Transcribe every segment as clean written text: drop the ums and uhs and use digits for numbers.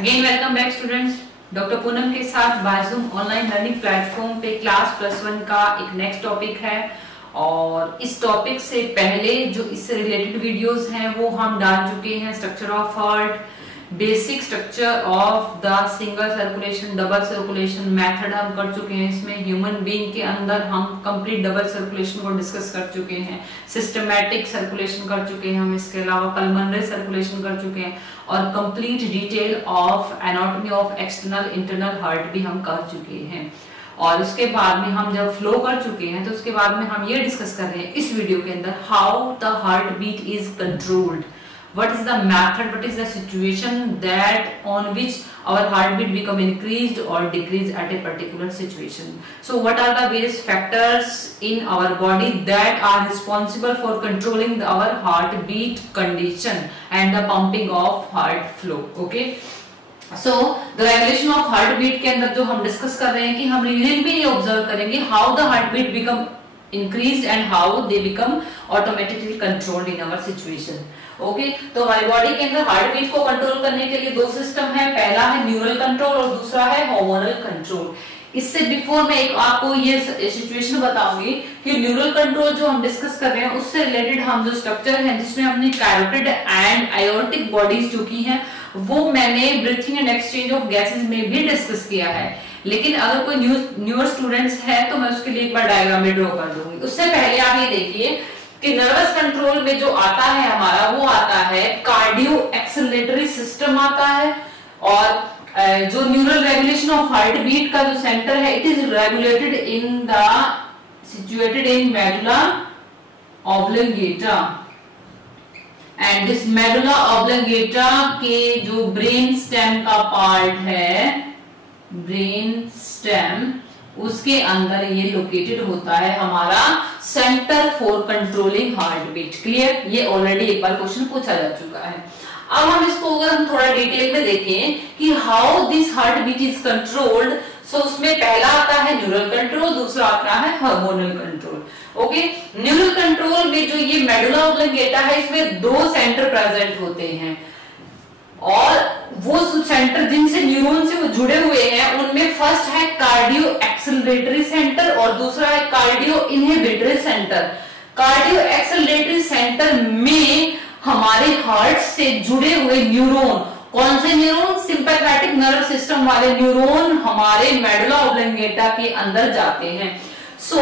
Again welcome back students. Doctor Poonam के साथ बाजूम online learning platform पे क्लास +1 का एक नेक्स्ट टॉपिक है। और इस टॉपिक से पहले जो इससे रिलेटेड वीडियोस हैं वो हम डाल चुके हैं। Structure of heart, basic structure of the single circulation, double circulation method हम कर चुके हैं। इसमें ह्यूमन बीइंग के अंदर हम कंप्लीट डबल सर्कुलेशन को डिस्कस कर चुके हैं, सिस्टमैटिक सर्कुलेशन कर चुके हैं हम, इसके अलावा पल्मोनरी सर्कुलेशन कर चुके हैं और complete detail of anatomy of external internal heart भी हम कर चुके हैं। और उसके बाद में हम जब फ्लो कर चुके हैं तो उसके बाद में हम ये डिस्कस कर रहे हैं इस वीडियो के अंदर how the heart beat is controlled, what is the method, what is the situation that on which our heartbeat become increased or decreased at a particular situation. So what are the various factors in our body that are responsible for controlling our heartbeat condition and the pumping of heart flow. Okay, so the regulation of heartbeat के अंदर जो हम discuss कर रहे हैं कि हम reason भी ये ऑब्जर्व करेंगे how the heartbeat become increased and how they become automatically controlled in our situation. Okay तो हमारी बॉडी के अंदर हार्ट बीट को कंट्रोल करने के लिए दो सिस्टम है। पहला है न्यूरल कंट्रोल और दूसरा है हार्मोनल कंट्रोल। इससे बिफोर मैं एक आपको ये सिचुएशन बताऊंगी कि न्यूरल कंट्रोल जो हम डिस्कस कर रहे हैं उससे रिलेटेड हम जो स्ट्रक्चर है जिसमें हमने कैरोटिड एंड आयोटिक बॉडीज जो की हैं वो मैंने breathing and exchange of gases में भी डिस्कस किया है। लेकिन अगर कोई न्यूअर स्टूडेंट्स है तो मैं उसके लिए एक बार डायग्राम में ड्रॉ कर दूंगी। उससे पहले आप ये देखिए कि नर्वस कंट्रोल में जो आता है हमारा वो आता है कार्डियो एक्सेलरेटरी सिस्टम आता है। और जो neural regulation of heart beat का जो सेंटर है it is regulated in the situated in medulla oblongata and this medulla oblongata के जो ब्रेन स्टेम का पार्ट है, ब्रेन स्टेम, उसके अंदर ये लोकेटेड होता है हमारा centre for controlling heart beat. Clear, ये ऑलरेडी एक बार क्वेश्चन पूछा जा चुका है। अब हम इसको अगर हम थोड़ा डिटेल में देखें कि how this heart beat is controlled, so उसमें पहला आता है न्यूरल कंट्रोल, दूसरा आता है hormonal control. Okay, neural control में जो ये मेडुला ऑब्लिंगेटा है इसमें दो सेंटर प्रेजेंट होते हैं और वो सेंटर जिनसे न्यूरॉन से वो जुड़े हुए हैं उनमें फर्स्ट है कार्डियो एक्सेलरेटरी सेंटर और दूसरा है cardio inhibitory centre. Cardio acceleratory centre में हमारे हार्ट से जुड़े हुए न्यूरॉन, कौन से न्यूरॉन? सिंपैथेटिक नर्व सिस्टम वाले न्यूरॉन हमारे मेडुला ऑब्लिंगेटा के अंदर जाते हैं। सो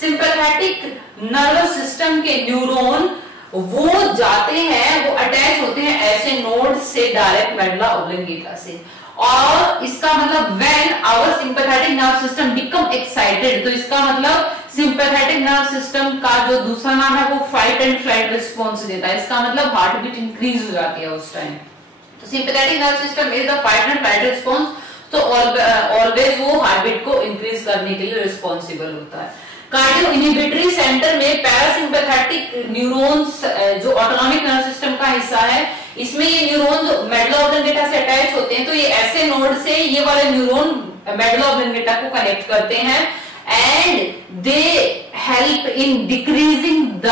सिंपैथेटिक नर्व सिस्टम के न्यूरॉन वो जाते हैं, वो अटैच होते हैं ऐसे नोड से डायरेक्ट मेडुला ऑब्लिंगेटा से। और इसका मतलब when our sympathetic nerve system become excited, तो इसका मतलब सिंपैथेटिक नर्व सिस्टम का जो दूसरा नाम है वो फाइट एंड फ्लाइट रिस्पॉन्स देता है। इसका मतलब हार्ट बीट इंक्रीज हो जाती है उस टाइम। तो sympathetic nerve system is the fight and flight response, तो ऑलवेज वो हार्ट बीट को इंक्रीज करने के लिए रिस्पॉन्सिबल होता है। कार्डियो इनहिबिटरी सेंटर में पैरासिम्पैथेटिक न्यूरॉन्स जो ऑटोनॉमिक नर्व सिस्टम का हिस्सा है, इसमें ये न्यूरॉन मेडुला ऑब्लिंगेटा से अटैच होते हैं। तो ये ऐसे नोड से ये वाले न्यूरॉन मेडुला ऑब्लिंगेटा को कनेक्ट करते हैं and they help in decreasing the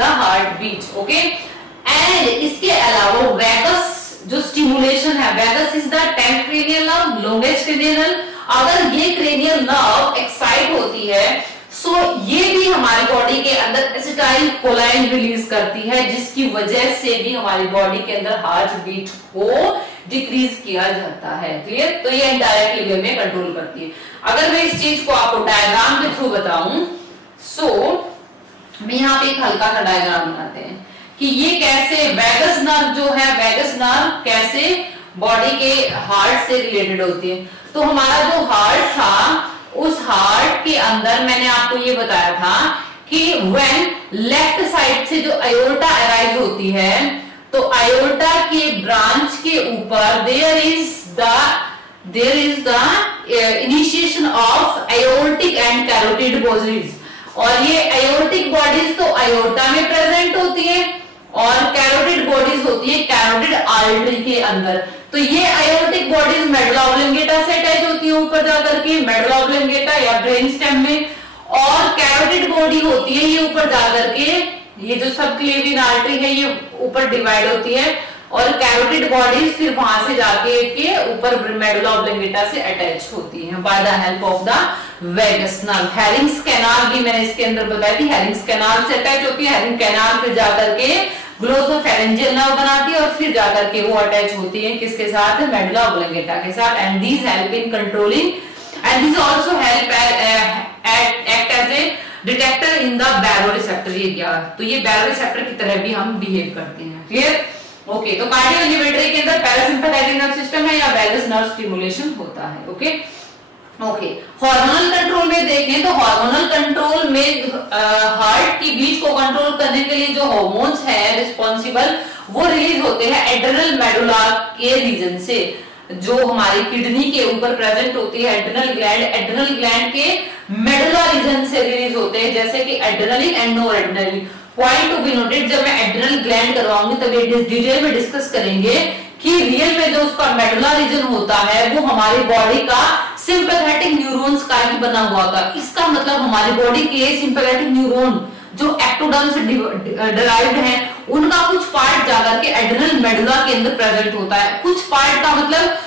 heart beat. Okay, and इसके अलावा वैगस जो स्टिमुलेशन है, vagus is the 10th cranial nerve, longest cranial nerve. अगर ये क्रेनियल नर्व एक्साइट होती है सो ये भी हमारी बॉडी के अंदर एसिटाइल कोलाइन रिलीज करती है जिसकी वजह से भी हमारी बॉडी के अंदर हार्ट बीट को डिक्रीज किया जाता है। क्लियर, तो ये इनडायरेक्टली वे में कंट्रोल करती है। अगर मैं इस चीज को आपको डायग्राम के थ्रू बताऊं सो मैं यहाँ पे एक हल्का सा डायग्राम बनाते हैं कि ये कैसे वैगस नर्व जो है, वैगस नर्व कैसे बॉडी के हार्ट से रिलेटेड होती है। तो हमारा जो हार्ट था उस हार्ट के अंदर मैंने आपको ये बताया था कि व्हेन लेफ्ट साइड से जो आयोर्टा अराइज होती है तो आयोर्टा के ब्रांच के ऊपर there is the initiation of aortic and carotid bodies. और ये आयोर्टिक बॉडीज तो आयोर्टा में प्रेजेंट होती है और कैरोटिड बॉडीज होती है कैरोटिड आर्टरी के अंदर। तो ये आयोटिक बॉडीज मेडुला ऑब्लिंगेटा से अटैच होती है ऊपर जाकर के मेडुला ऑब्लिंगेटा या ब्रेन स्टेम में, और कैरोटिड बॉडी होती है ये ऊपर जाकर के ये जो सबक्लेवियन आर्टरी है ये ऊपर डिवाइड होती है और कैरोटिड बॉडीज फिर वहां से जाके के ऊपर मेडुला ऑब्लिंगेटा से अटैच होती हैं by the help of the vagus nerve. Hering's canal भी मैंने इसके अंदर बताई थी, हेरिंग्स कैनाल से अटैच होती है, हेरिंग कैनाल फिर जाकर के ग्लोसोफेरेंजियल नर्व बनाती है और फिर जाकर के वो अटैच होती है किसके साथ, मेडुला ऑब्लिंगेटा के साथ। And these help in controlling and these also help act as a detector in the baroreceptor area. तो ये बैरोरिसेप्टर की तरह भी हम बिहेव करते हैं। क्लियर? ओके, तो कार्डियोलिवेटरी के अंदर पैरासिम्पैथेटिक नर्व सिस्टम है या वैगस नर्व स्टिमुलेशन होता है। ओके ओके, हार्मोनल कंट्रोल में देखें तो हार्मोनल कंट्रोल में हार्ट की बीट को कंट्रोल करने के लिए जो हार्मोन्स है रिस्पॉन्सिबल वो रिलीज होते हैं एड्रेनल मेडुला के रीजन से, जो हमारी किडनी के ऊपर प्रेजेंट होती है एड्रेनल ग्लैंड के मेडुला रीजन से रिलीज होते हैं, जैसे कि adrenaline and noradrenaline. Point to be noted, जब मैं एड्रेनल ग्लैंड करवाऊंगी तब ये डिटेल में डिस्कस करेंगे कि रियल में जो उसका मेडुला रीजन होता है वो हमारी बॉडी का सिंपैथेटिक न्यूरॉन्स का ही बना हुआ था। इसका मतलब हमारी बॉडी के सिंपैथेटिक न्यूरॉन जो एक्टोडर्म से डिराइव्ड हैं उनका कुछ पार्ट जाकर के एड्रेनल मेडुला के अंदर प्रेजेंट होता है। कुछ पार्ट का मतलब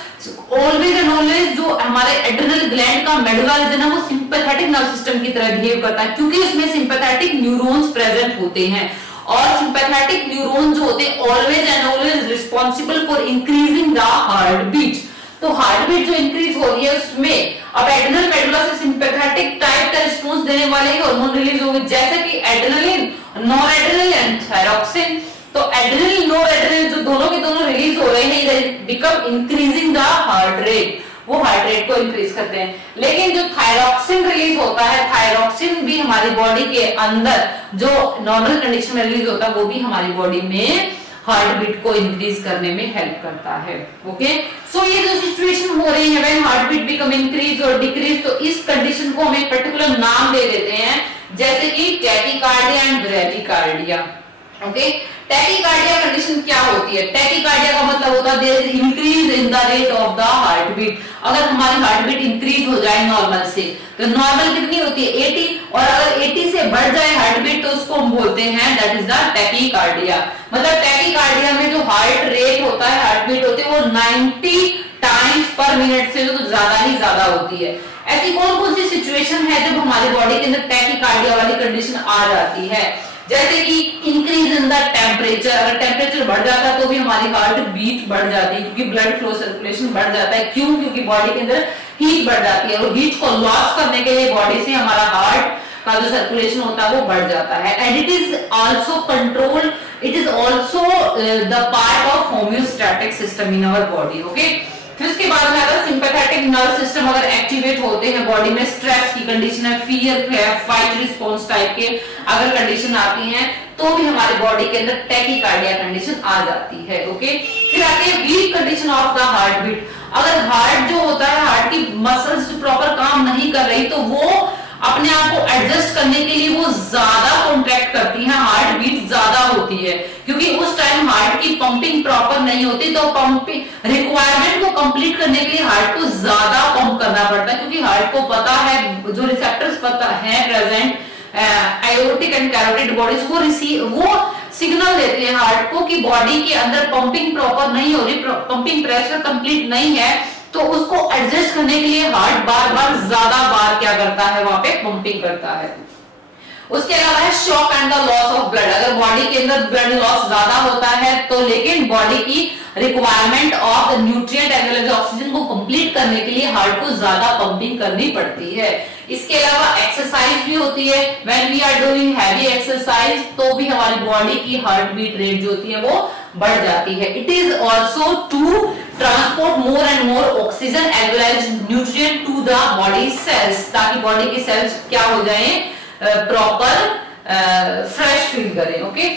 ऑलवेज एंड ऑलवेज जो हमारे एड्रेनल ग्लैंड का मेडुला रीजन है वो सिंपैथेटिक नर्व सिस्टम की तरह बिहेव करता है, क्योंकि उसमें सिंपैथेटिक न्यूरॉन्स प्रेजेंट होते हैं। और सिंपैथेटिक न्यूरॉन जो होते हैं always and always responsible for increasing the heart beat. तो हार्ट बीट जो इंक्रीज हो रही है उसमें अब एड्रेनल मेडुला से सिंपैथेटिक टाइप का रिस्पॉन्स देने वाले ही हार्मोन रिलीज होंगे, जैसे कि एड्रेनलिन, नॉरएड्रेनलिन एंड थायरॉक्सिन। तो एड्रेनलिन नॉरएड्रेनलिन जो दोनों के दोनों रिलीज हो रहे हैं इधर become increasing the heart rate, वो हार्ट रेट को इंक्रीज करते हैं। लेकिन जो थायरॉक्सिन रिलीज होता है, थायरॉक्सिन भी हमारी बॉडी के अंदर जो नॉर्मल कंडीशन में रिलीज होता है वो भी हमारी बॉडी में हार्ट बीट को इंक्रीज करने में हेल्प करता है। ओके, सो ये जो सिचुएशन हो रही है when heart beat become increase और डिक्रीज, तो इस कंडीशन को हम एक पर्टिकुलर नाम दे देते हैं, जैसे कि tachycardia and bradycardia. Okay, tachycardia condition क्या होती है? टैकीकार्डिया का मतलब होता है there is increase in the rate of the heart beat. अगर हमारी हार्ट बीट इंक्रीज हो जाए नॉर्मल से, तो नॉर्मल कितनी होती है 80, और अगर 80 से बढ़ जाए हार्ट बीट तो उसको हम बोलते हैं दैट इज द टैकीकार्डिया। मतलब टैकीकार्डिया में जो हार्ट रेट होता है, हार्ट बीट होती है वो 90 टाइम्स पर मिनट से तो ज्यादा ही ज्यादा होती है। ऐसी कौन कौन सी सिचुएशन है जब हमारी बॉडी के अंदर टैकीकार्डिया वाली कंडीशन आ जाती है? जैसे कि इंक्रीज इन द टेम्परेचर, अगर टेम्परेचर बढ़ जाता है तो भी हमारी हार्ट बीट बढ़ जाती है, क्योंकि ब्लड फ्लो सर्कुलेशन बढ़ जाता है। क्यों? क्योंकि बॉडी के अंदर हीट बढ़ जाती है और हीट को लॉस करने के लिए बॉडी से हमारा हार्ट का जो सर्कुलेशन होता है वो बढ़ जाता है। And it is also control, it is also the part of homeostatic system in our body. Okay, फिर उसके बाद में आता है सिंपैथेटिक नर्व सिस्टम अगर एक्टिवेट होते हैं बॉडी में, स्ट्रेस की कंडीशन है, फियर है, फाइट रिस्पॉन्स टाइप के अगर कंडीशन आती हैं तो भी हमारे बॉडी के अंदर टैकीकार्डिया कंडीशन आ जाती है। ओके, फिर आती है weak condition of the heart beat. अगर हार्ट जो होता है, हार्ट की मसल्स प्रॉपर काम नहीं कर रही तो वो अपने आप को एडजस्ट करने के लिए वो ज्यादा कॉन्ट्रैक्ट करती है, हार्ट बीट ज्यादा होती है, क्योंकि उस टाइम हार्ट की पंपिंग प्रॉपर नहीं होती। तो पंपिंग रिक्वायरमेंट को कंप्लीट करने के लिए हार्ट को ज्यादा पंप करना पड़ता है, क्योंकि हार्ट को पता है, जो रिसेप्टर्स पता है present aortic and carotid bodies वो सिग्नल देते हैं हार्ट को कि बॉडी के अंदर पंपिंग प्रॉपर नहीं हो रही, पंपिंग प्रेशर कंप्लीट नहीं है, तो उसको एडजस्ट करने के लिए हार्ट बार बार ज्यादा बार क्या करता है, वहां पे पंपिंग करता है। उसके अलावा है shock and the loss of blood. अगर बॉडी के अंदर ब्लड लॉस ज्यादा होता है तो लेकिन बॉडी की requirement of the nutrient as well as oxygen को कंप्लीट करने के लिए हार्ट को ज्यादा पंपिंग करनी पड़ती है। इसके अलावा एक्सरसाइज भी होती है, when we are doing heavy exercise तो भी हमारी बॉडी की हार्ट बीट रेट जो होती है वो बढ़ जाती है। It is also to transport more and more oxygen as well as nutrient to the body cells, ताकि बॉडी की सेल्स क्या हो जाए, प्रॉपर फ्रेश फील करें। ओके,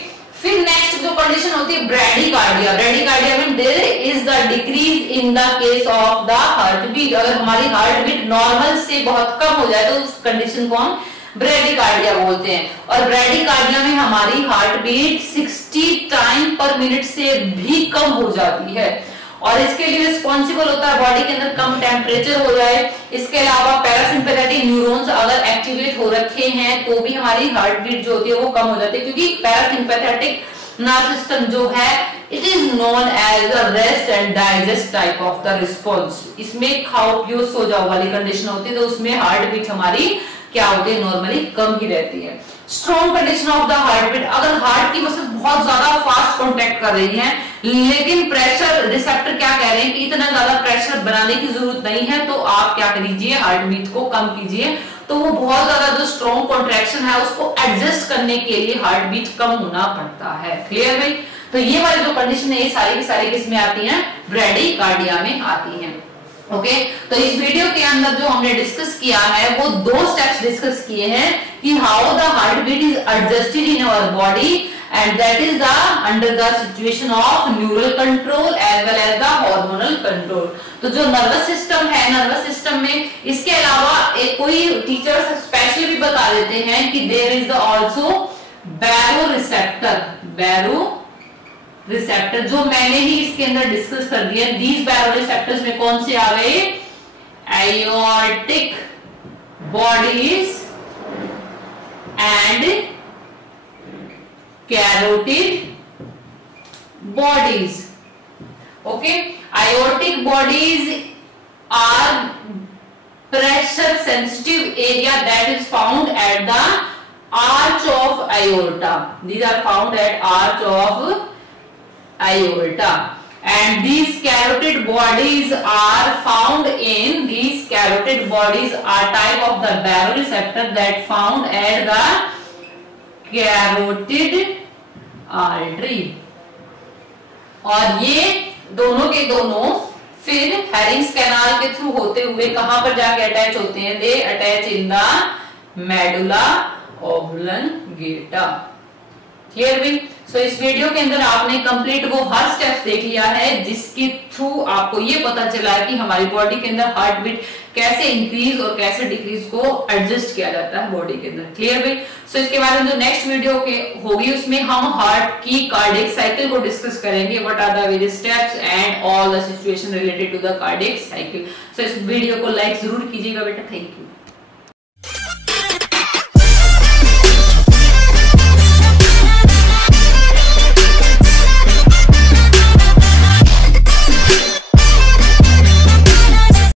फिर नेक्स्ट जो कंडीशन होती है ब्रैडीकार्डिया। ब्रैडीकार्डिया में there is the decrease in the case of the heart beat. अगर हमारी हार्ट बीट नॉर्मल से बहुत कम हो जाए तो उस कंडीशन को हम ब्रैडीकार्डिया बोलते हैं। और ब्रैडीकार्डिया में हमारी heart beat 60 time per minute से भी कम हो जाती है, और इसके लिए रिस्पॉन्सिबल होता है बॉडी के अंदर कम टेम्परेचर हो जाए। इसके अलावा पैरासिम्पैथेटिक न्यूरॉन्स अगर एक्टिवेट हो रखे हैं तो भी हमारी हार्ट बीट जो होती है वो कम हो जाती है, क्योंकि पैरासिम्पैथेटिक नर्व सिस्टम जो है it is known as the rest and digest type of the response. इसमें खाओ पियो सो जाओ वाली कंडीशन होती है, तो उसमें हार्ट बीट हमारी क्या होती है, नॉर्मली कम ही रहती है। Strong condition of the heart beat, अगर हार्ट की मसल बहुत ज्यादा फास्ट कॉन्टैक्ट कर रही है लेकिन प्रेशर रिसेप्टर क्या कह रहे हैं कि इतना ज्यादा प्रेशर बनाने की जरूरत नहीं है, तो आप क्या करिए, हार्ट बीट को कम कीजिए। तो वो बहुत ज्यादा जो स्ट्रॉन्ग कॉन्ट्रैक्शन है उसको एडजस्ट करने के लिए हार्ट बीट कम होना पड़ता है। क्लियर भाई? तो ये वाली जो कंडीशन है ये सारी की सारी किसमें आती हैं, ब्रैडीकार्डिया में आती हैं। ओके, तो इस वीडियो के अंदर जो हमने डिस्कस किया है वो 2 स्टेप्स डिस्कस किए हैं कि how the heart beat is adjusted in our body and that is the under the situation of neural control as well as the hormonal control. तो जो नर्वस सिस्टम है, नर्वस सिस्टम में इसके अलावा एक कोई टीचर्स स्पेशली भी बता देते हैं कि there is also baroreceptor, जो मैंने ही इसके अंदर डिस्कस कर दिया। दीज बैरो रिसेप्टर्स में कौन से आ गए, aortic bodies and carotid bodies. Okay, aortic bodies are pressure sensitive area that is found at the arch of aorta. These are found at arch of aorta, and these carotid bodies are found in type of the baroreceptor that found at the carotid artery। और ये दोनों के दोनों फिर हैरिंग्स canal के through होते हुए कहां पर जाके अटैच होते हैं, दे attach in the medulla oblongata. Clear भी? सो इस वीडियो के अंदर आपने कंप्लीट वो हर स्टेप्स देख लिया है जिसके थ्रू आपको ये पता चला है कि हमारी बॉडी के अंदर हार्ट बीट कैसे इंक्रीज और कैसे डिक्रीज को एडजस्ट किया जाता है बॉडी के अंदर। क्लियर भी? सो इसके बारे में जो नेक्स्ट वीडियो के होगी उसमें हम हार्ट की कार्डियक साइकिल को डिस्कस करेंगे, what are the various steps and all the situation related to the cardiac cycle. So इस वीडियो को लाइक जरूर कीजिएगा बेटा। Thank you.